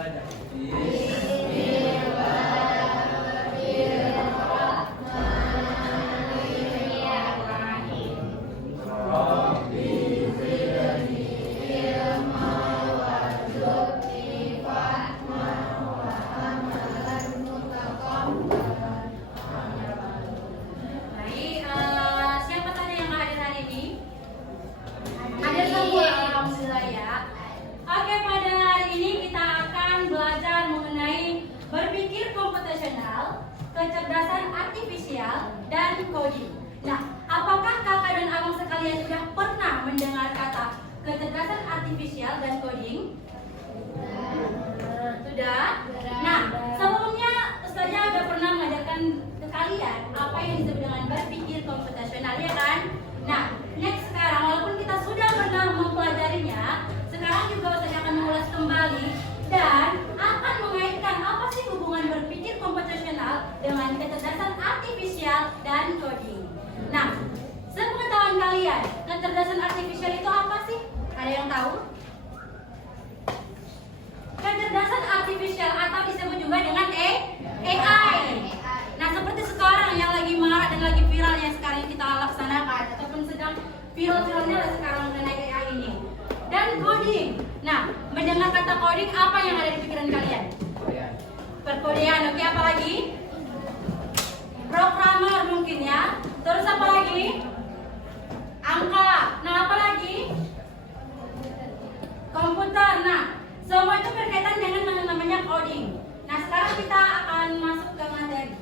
belajar. Baik, siapa saja yang hadir hari ini? Ada semua, alhamdulillah ya. Oke, pada hari ini kita akan belajar mengenai berpikir komputasional, kecerdasan artifisial, dan coding. Nah, apakah kakak dan abang sekalian sudah pernah mendengar kata kecerdasan artifisial dan coding? Sudah? Nah, sebelumnya Ustazah sudah pernah mengajarkan ke kalian apa yang disebut dengan berpikir komputasional, ya kan? Nah, next sekarang walaupun kita sudah pernah mempelajarinya, sekarang juga Ustazah akan mengulas kembali dan akan mengaitkan apa sih hubungan berpikir komputasional dengan kecerdasan artifisial dan coding. Nah, sepengetahuan kalian, kecerdasan artifisial itu apa sih? Ada yang tahu? Kecerdasan artifisial atau disebut juga dengan AI. Nah, seperti sekarang yang lagi marak dan lagi viral yang sekarang kita laksanakan ataupun sedang viral-viralnya sekarang mengenai AI ini. Dan coding. Nah, mendengar kata coding apa yang ada di pikiran kalian? Perkodean. Oke, apa lagi? Programmer mungkin ya. Terus apa lagi? Angka. Nah, apa lagi? Komputer. Nah, semua itu berkaitan dengan yang namanya coding. Nah, sekarang kita akan masuk ke materi.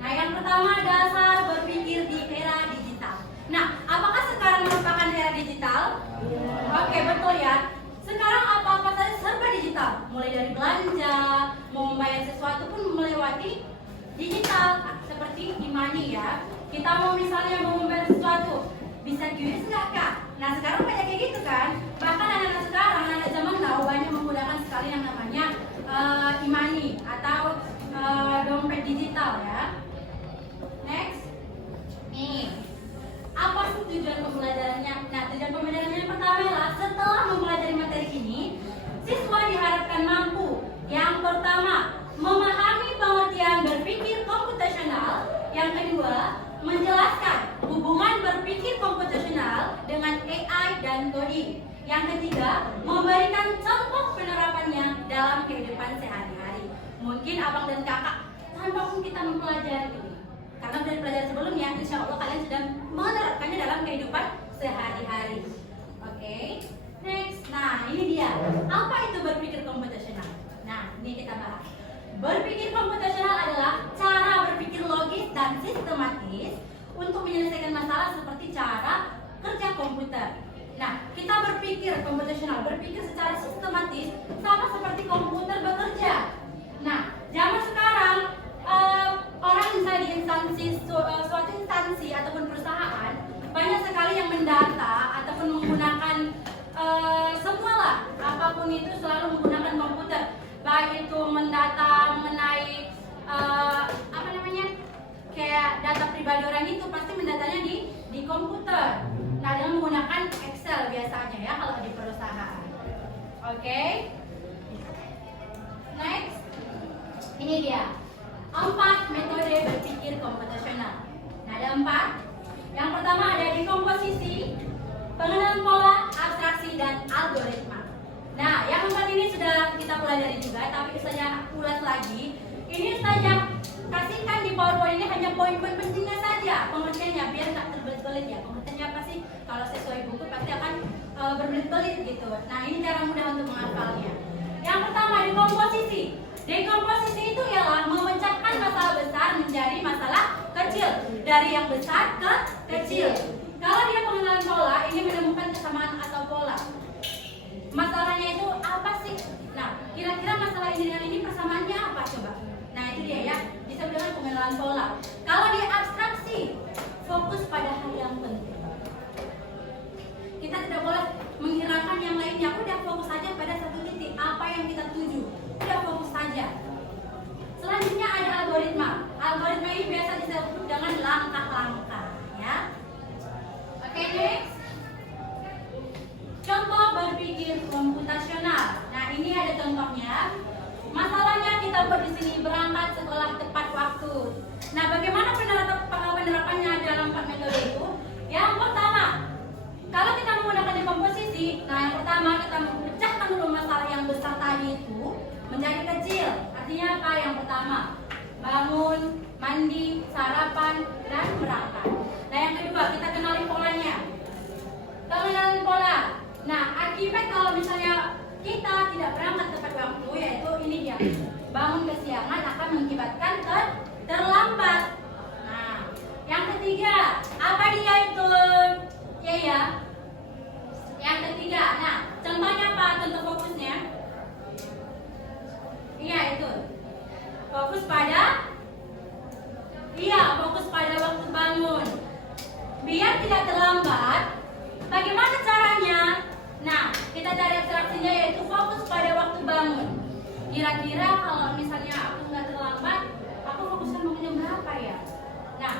Nah, yang pertama dasar berpikir di era digital. Nah, apakah sekarang merupakan era digital? Oke, betul ya. Sekarang apa-apa saja serba digital. Mulai dari belanja, mau membayar sesuatu pun melewati digital. Seperti e-money ya. Kita mau misalnya mau membayar sesuatu, bisa QRIS nggak kak? Nah, sekarang banyak kayak gitu kan. Bahkan anak-anak sekarang, anak zaman now banyak menggunakan sekali yang namanya e-money atau dompet digital ya. Next, ini apa sih tujuan pembelajarannya? Nah, tujuan pembelajarannya yang pertama adalah setelah mempelajari materi ini, siswa diharapkan mampu yang pertama memahami pengertian berpikir komputasional, yang kedua menjelaskan hubungan berpikir komputasional dengan AI dan coding. Yang ketiga, memberikan contoh penerapannya dalam kehidupan sehari-hari. Mungkin abang dan kakak tanpa pun kita mempelajari ini, karena sudah belajar sebelumnya, insya Allah kalian sudah menerapkannya dalam kehidupan sehari-hari. Oke, next. Nah, ini dia. Apa itu berpikir komputasional? Nah, ini kita bahas. Berpikir komputasional adalah cara berpikir logis dan sistematis untuk menyelesaikan masalah seperti cara kerja komputer. Nah, kita berpikir komputasional, berpikir secara sistematis sama seperti komputer bekerja. Nah, zaman sekarang orang misalnya di instansi suatu instansi ataupun perusahaan banyak sekali yang mendata ataupun menggunakan semualah apapun itu selalu menggunakan komputer. Baik itu mendata mengenai apa namanya, kayak data pribadi orang itu pasti mendatanya di komputer. Nah, dengan menggunakan Excel biasanya ya kalau di perusahaan. Oke. Next, ini dia 4 metode berpikir komputasional. Nah, ada 4. Yang pertama ada dekomposisi, pengenalan pola, abstraksi, dan algoritma. Nah, yang 4 ini sudah kita pelajari juga, tapi saya ulas lagi. Ini saja kasihkan di PowerPoint ini hanya poin-poin pentingnya saja, pengertiannya biar nggak terbelit-belit ya. Pengertiannya pasti kalau sesuai buku pasti akan berbelit-belit gitu. Nah, ini cara mudah untuk menghafalnya. Yang pertama dekomposisi. Dekomposisi itu ialah memecahkan masalah besar menjadi masalah kecil, dari yang besar ke kecil. Kalau dia pengenalan pola, ini menemukan kesamaan atau pola. Masalahnya itu apa sih? Nah, kira-kira masalah ini dengan ini persamaannya apa coba? Nah, itu dia ya, disebut dengan pengenalan pola. Kalau dia abstraksi, fokus pada hal yang penting. Kita tidak boleh menghilangkan yang lainnya, udah fokus saja pada satu titik, apa yang kita tuju, udah fokus saja. Selanjutnya ada algoritma. Algoritma ini biasa disebut dengan langkah-langkah ya. Oke, next. Contoh berpikir komputasional. Nah, ini ada buat di sini berangkat setelah tepat waktu. Nah, bagaimana penerapannya dalam 4 metode itu? Yang pertama, kalau kita menggunakan dekomposisi, nah yang pertama kita memecahkan dulu masalah yang besar tadi itu menjadi kecil. Artinya apa? Yang pertama, bangun, mandi, sarapan, dan berangkat. Nah, yang kedua, kita kenali polanya. Pengenalan pola. Nah, akibat kalau misalnya kita tidak berangkat tepat waktu, yaitu ini dia, bangun kesiangan akan mengakibatkan terlambat. Nah, yang ketiga, apa dia itu? Ya. Yang ketiga, nah, contohnya apa? Contoh fokusnya? Iya, itu. Fokus pada waktu bangun. Biar tidak terlambat, bagaimana caranya? Nah, kita cari abstraksinya yaitu fokus pada waktu bangun. Kira-kira kalau misalnya aku nggak terlambat, aku fokuskan bangun jam berapa ya? Nah,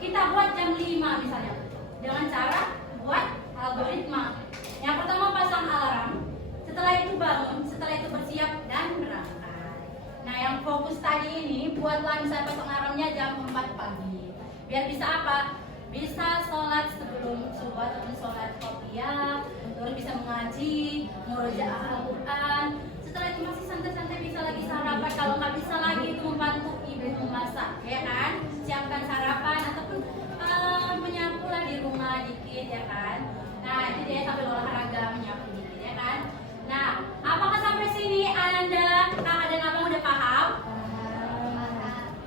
kita buat jam 5 misalnya. Dengan cara buat algoritma. Yang pertama pasang alarm, setelah itu bangun, setelah itu bersiap dan berangkat. Nah, yang fokus tadi ini buatlah misalnya pasang alarmnya jam 4 pagi. Biar bisa apa? Bisa sholat sebelum subuh ataupun sholat qobliyah, terus bisa mengaji, murojaah Al-Quran. Setelah itu masih santai-santai bisa lagi sarapan. Kalau nggak bisa lagi itu membantu ibu memasak, ya kan? Siapkan sarapan ataupun menyapu lah di rumah dikit, ya kan? Nah, itu dia sambil olahraga menyapu dikit, ya kan? Nah, apakah sampai sini Anda, kakak dan abang udah paham?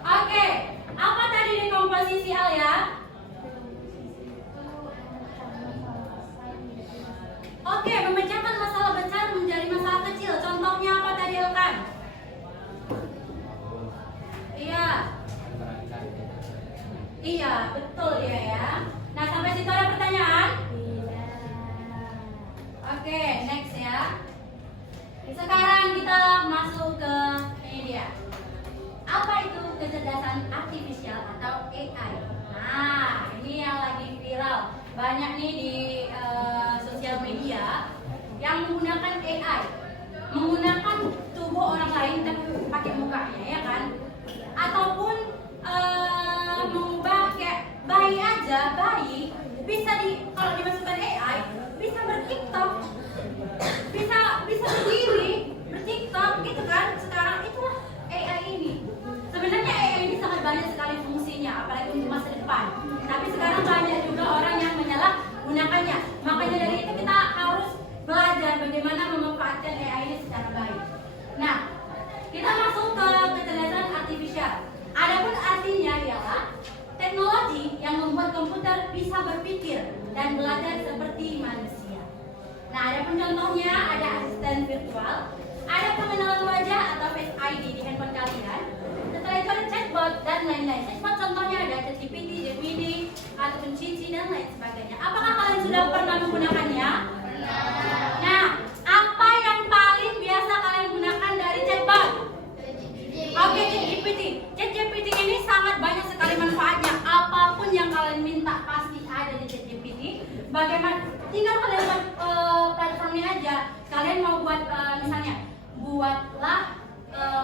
Oke, apa tadi dekomposisi Alia? Oke, memecahkan masalah besar menjadi masalah kecil. Contohnya apa tadi, Elkan? Iya, betul ya. Nah, sampai situ ada pertanyaan? Oke, next ya. Sekarang kita masuk ke ini dia. Apa itu kecerdasan artifisial atau AI? Nah, ini yang lagi viral. Banyak nih di sosial media yang menggunakan AI, menggunakan tubuh orang lain tapi pakai mukanya, ya kan? Ataupun mengubah kayak bayi aja, bayi bisa kalau dimasukkan AI bisa bertiktok, bisa berdiri, bertiktok gitu kan? Sekarang itulah AI ini. Sebenarnya AI ini sangat banyak sekali fungsinya, apalagi untuk masa depan. Tapi sekarang banyak juga orang yang menyalahgunakannya. Makanya dari itu kita harus belajar bagaimana memanfaatkan AI ini secara baik. Nah, kita masuk ke kecerdasan artifisial. Adapun artinya ialah teknologi yang membuat komputer bisa berpikir dan belajar seperti manusia. Nah, adapun contohnya ada asisten virtual, ada pengenalan wajah atau Face ID di handphone kalian. Setelah itu ada chatbot dan lain-lain. Chatbot contohnya ada ChatGPT, Gemini, ataupun Cici dan lain sebagainya. Apakah kalian sudah pernah menggunakannya? Nah, apa yang paling biasa kalian gunakan dari chatbot? Oke, ChatGPT ini sangat banyak sekali manfaatnya. Apapun yang kalian minta pasti ada di ChatGPT. Bagaimana? Tinggal kalian buat platformnya aja. Kalian mau buat misalnya buatlah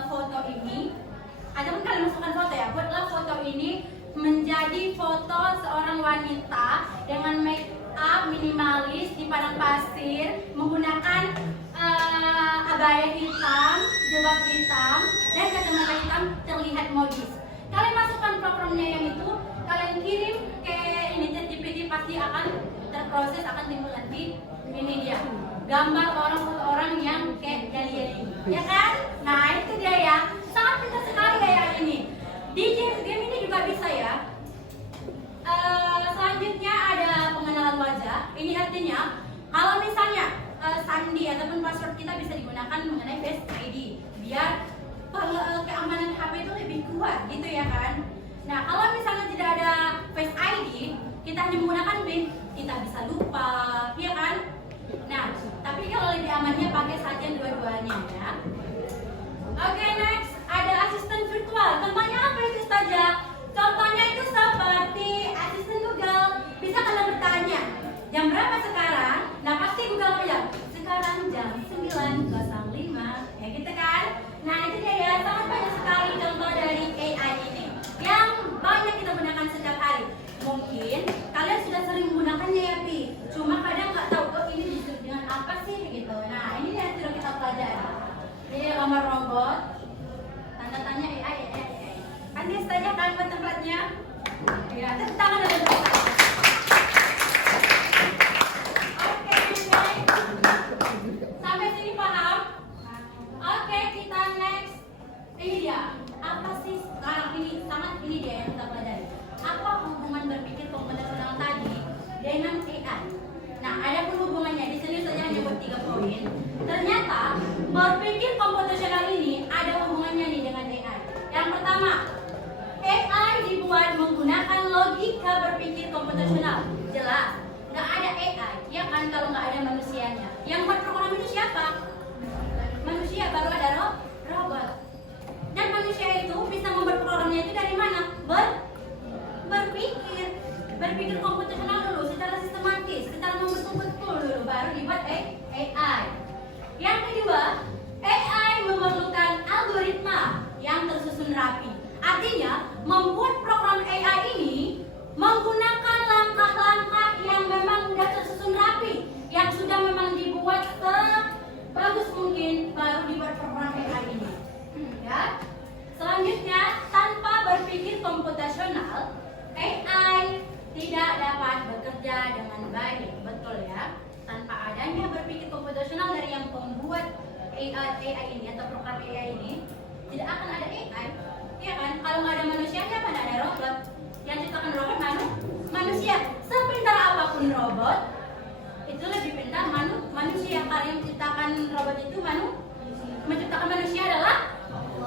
foto ini, ataupun kalian masukkan foto ya. Buatlah foto ini menjadi foto seorang wanita dengan make up minimalis di padang pasir menggunakan abaya hitam, jilbab hitam, dan kacamata hitam terlihat modis. Kalian masukkan platformnya yang itu, kalian kirim ke ini ChatGPT, pasti akan terproses, akan timbul nanti ini dia gambar orang yang kayak Dali, ya kan? Nah, itu dia ya, sangat pintar sekali kayak ini. Di game ini juga bisa ya. Selanjutnya ada pengenalan wajah. Ini artinya kalau misalnya sandi ataupun password kita bisa digunakan mengenai Face ID biar keamanan HP itu lebih kuat gitu ya kan. Nah, kalau misalnya tidak ada Face ID, kita hanya menggunakan PIN, kita bisa lupa, ya kan? Nah, tapi kalau lebih amannya pakai saja dua-duanya ya. Oke, next ada asisten virtual. Contohnya apa itu saja? Contohnya itu seperti asisten Google. Bisa kalian bertanya, jam berapa sekarang? Nah, pasti Google bilang, sekarang jam 9.05. Ya gitu kan? Nah, itu dia ya, sangat banyak robot? Tanda tanya AI. Kan dia saja kan buat tempatnya. Ya, tepuk tangan dulu. Oke, sampai sini paham? Oke, kita next. Ini dia. Apa sih sekarang ini dia yang kita pelajari. Apa hubungan berpikir komputasional tadi dengan AI? Nah, ada pun hubungannya. Di sini saja menyebut 3 poin. Ternyata berpikir komputasional ini ada hubungannya nih dengan AI. Yang pertama, AI dibuat menggunakan logika berpikir komputasional. Jelas, nggak ada AI, ya kan, kalau nggak ada manusianya. Yang buat program itu siapa? Manusia, baru ada robot. Dan manusia itu bisa membuat programnya itu dari mana? Berpikir komputasional dulu, secara sistematis, secara membetul-betul dulu, baru dibuat AI. Yang kedua, AI memerlukan algoritma yang tersusun rapi. Artinya, membuat program AI ini menggunakan langkah-langkah yang memang sudah tersusun rapi, yang sudah memang dibuat sebagus mungkin, baru dibuat program AI ini. Ya. Selanjutnya, tanpa berpikir komputasional, AI tidak dapat bekerja dengan baik. Betul ya? Tanpa adanya berpikir komputasional dari yang pembuat AI ini atau program AI ini, tidak akan ada AI. Ya kan? Kalau nggak ada manusia, siapa? Nggak ada robot. Yang ciptakan robot manusia. Sepintar apapun robot, itu lebih pintar manusia. Kalau yang menciptakan robot itu menciptakan manusia adalah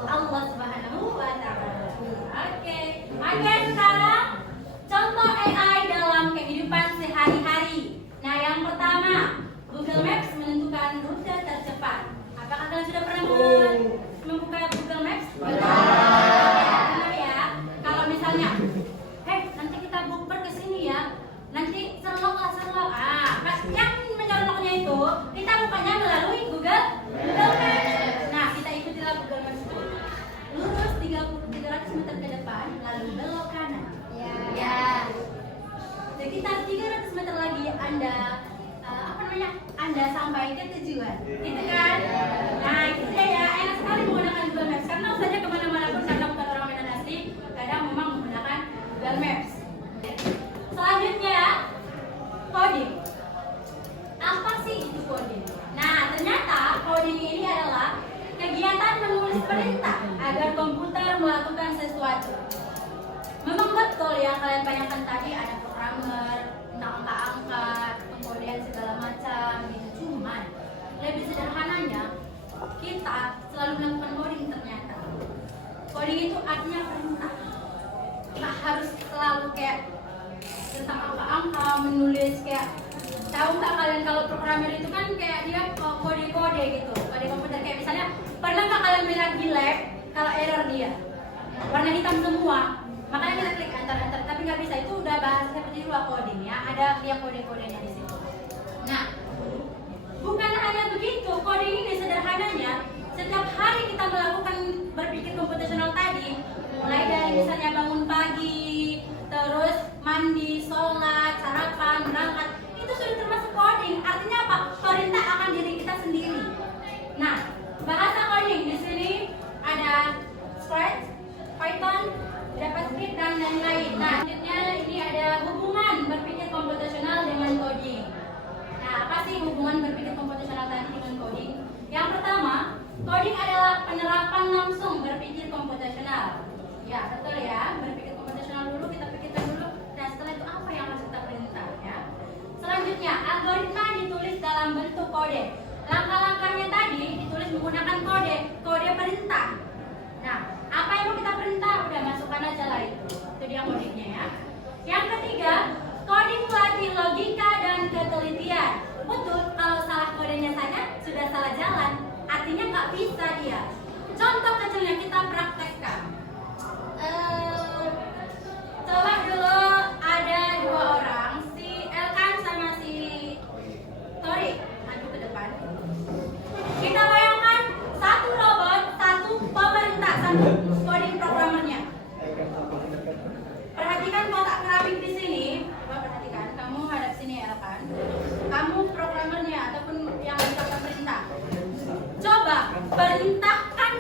Allah Subhanahu wa Ta'ala. Oke, sekarang contoh AI dalam kehidupan sehari-hari. Nah, yang pertama, Google Maps menentukan rute tercepat. Apakah kalian sudah pernah membuka Google Maps? Benar ya. Kalau misalnya, nanti kita bukber ke sini ya. Nanti serlok. Yang menyerloknya itu kita bukanya melalui Google Maps. Nah, kita ikutilah Google Maps itu. Lurus 300 meter ke depan, lalu belok kanan. Ya. Sekitar 300 meter lagi Anda sampai ke tujuan, gitu kan? Nah, itu dia ya. Enak sekali menggunakan Google Maps karena saja kemana-mana pun karena bukan orang Medan asli, kadang memang menggunakan Google Maps. Selanjutnya, coding. Apa sih itu coding? Nah, ternyata coding ini adalah kegiatan menulis perintah agar komputer melakukan sesuatu. Memang betul ya, kalian bayangkan tadi ada programmer, angka-angka, pengkodean segala macam gitu. Cuman lebih sederhananya, kita selalu melakukan coding ternyata. Coding itu artinya perintah. Nggak harus selalu kayak tentang angka-angka, menulis kayak, tahu nggak kalian kalau programmer itu kan kayak dia kode-kode gitu, kode komputer. Kayak misalnya, pernah nggak kalian melihat di lab kalau error dia warna hitam semua, makanya kita klik enter, tapi nggak bisa. Itu udah bahasa seperti dua coding ya, ada dia kode-kodenya di situ. Nah, bukan hanya begitu, coding ini sederhananya setiap hari kita melakukan berpikir komputasional tadi, mulai dari misalnya bangun pagi, terus mandi, sholat, sarapan, berangkat, itu sudah termasuk coding. Artinya apa? Perintah akan diri kita sendiri. Nah, bahasa coding di sini ada Scratch, Python, JavaScript, dan lain-lain. Nah, selanjutnya ini ada hubungan berpikir komputasional dengan coding. Nah, apa sih hubungan berpikir komputasional tadi dengan coding? Yang pertama, coding adalah penerapan langsung berpikir komputasional. Ya, betul ya. Berpikir komputasional dulu, kita pikirkan dulu. Dan setelah itu apa yang harus kita perintah ya. Selanjutnya, algoritma ditulis dalam bentuk kode. Langkah-langkahnya tadi ditulis menggunakan kode perintah. Nah, apa yang mau kita perintah? Udah masukkan aja lah itu. Itu dia codingnya ya. Yang ketiga, coding melatih logika dan ketelitian. Betul, kalau salah kodenya saja sudah salah jalan. Artinya nggak bisa dia. Contoh kecilnya kita praktekkan. Coba dulu ada dua orang, si Elkan sama si Tori, maju ke depan. Kita bayangkan satu robot, satu pemerintah, satu coding programmernya. Perhatikan kotak keramik di sini. Coba perhatikan, kamu hadap sini Elkan. Kamu programmernya ataupun yang mengucapkan perintah. Coba perintahkan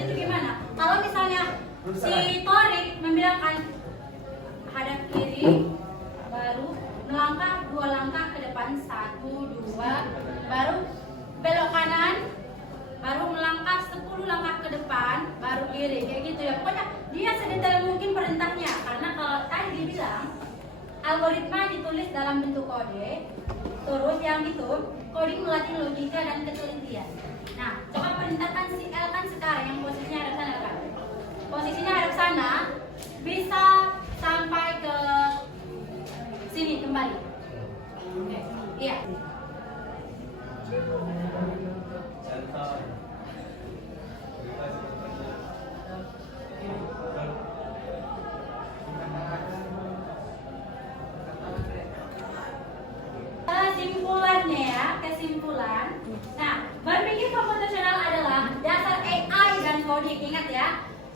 seperti itu gimana? Kalau misalnya si Torik membilangkan hadap kiri, baru melangkah 2 langkah ke depan, 1, 2, baru belok kanan, baru melangkah 10 langkah ke depan, baru kiri, kayak gitu ya. Pokoknya dia sedetail mungkin perintahnya, karena kalau tadi dibilang algoritma ditulis dalam bentuk kode, terus yang itu coding melatih logika dan ketelitian. Nah, coba perintahkan si L kan sekarang yang posisinya hadap sana kan? Posisinya hadap sana bisa sampai ke sini kembali. Oke, iya. Kesimpulannya ya, kesimpulan. Nah, berpikir komputasional adalah dasar AI dan coding. Ingat ya,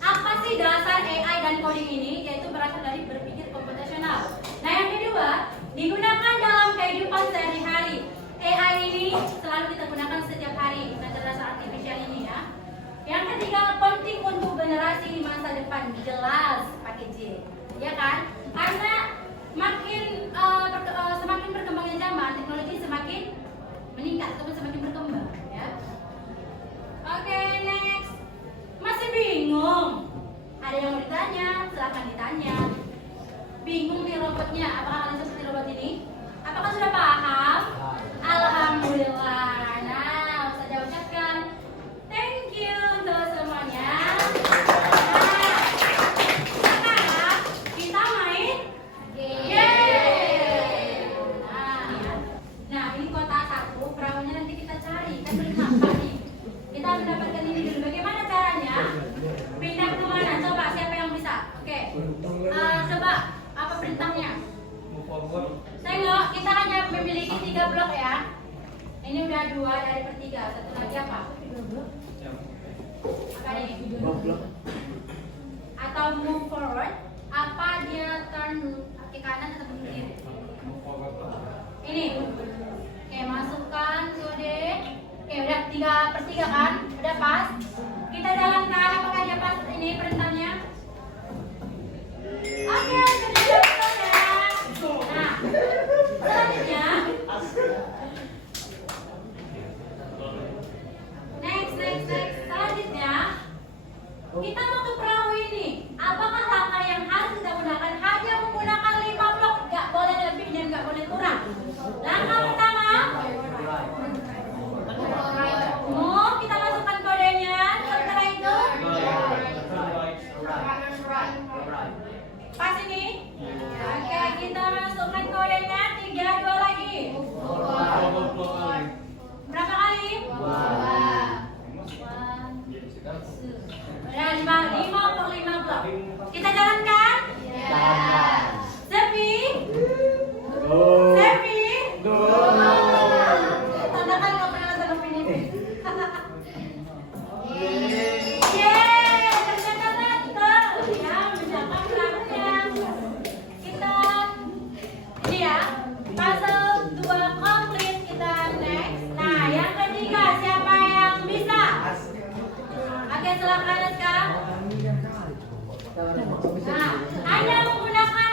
apa sih dasar AI dan coding ini? Yaitu berasal dari berpikir komputasional. Nah, yang kedua, digunakan dalam kehidupan sehari-hari. AI ini selalu kita gunakan setiap hari, kecerdasan artifisial ini ya. Yang ketiga, penting untuk generasi di masa depan, jelas pakai J, ya kan? Karena semakin berkembangnya zaman, teknologi semakin meningkat ataupun semakin berkembang, ya. Oke, next. Masih bingung? Ada yang mau ditanya? Silahkan ditanya. Bingung nih robotnya? Apakah kalian seperti robot ini? Apakah sudah paham? Alhamdulillah. Nah, Ustazah ucapkan thank you untuk semuanya. Sekarang kita main game. Nah, ini kotak 1. Perahunya nanti kita cari. Kan beli hampa nih. Kita mendapatkan ini dulu. Bagaimana caranya? Pindah ke mana? Coba siapa yang bisa? Oke. Coba apa perintahnya? Tengok, kita hanya memiliki 3 blok ya. Ini udah 2 dari per 3. Satu lagi apa? Apa ini? Atau move forward? Apa dia turn ke kanan atau ke kiri? Ini. Oke, masukkan kode. Oke, udah 3/3 kan? Udah pas. Kita jalankan. Apakah dia pas ini perintahnya? Oke, sudah betul ya. Nah, selanjutnya next. Selanjutnya kita mau ke perahu ini. Apakah langkah yang harus kita gunakan hanya menggunakan 5 blok? Gak boleh lebih dan gak boleh kurang. Langkah pertama, kita masukkan kodenya. Setelah itu pas ini. Oke, kita masukkan kodenya. 3, 2 lagi. Berapa kali? 5 blok. Kita jalankan? Sepi? Sepi? Tandakan nggak pernah nonton film ini. Ternyata betul. Ya, mencapai perahunya. Kita ini ya, puzzle 2 komplit. Kita next. Nah, yang ketiga siapa yang bisa? Oke, silakan sekarang. Nah, hanya menggunakan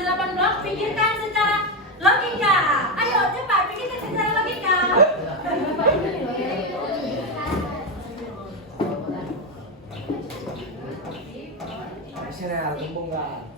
8 blok. Pikirkan secara logika. Ayo cepat pikirkan secara logika. Nasional, tumpung nggak?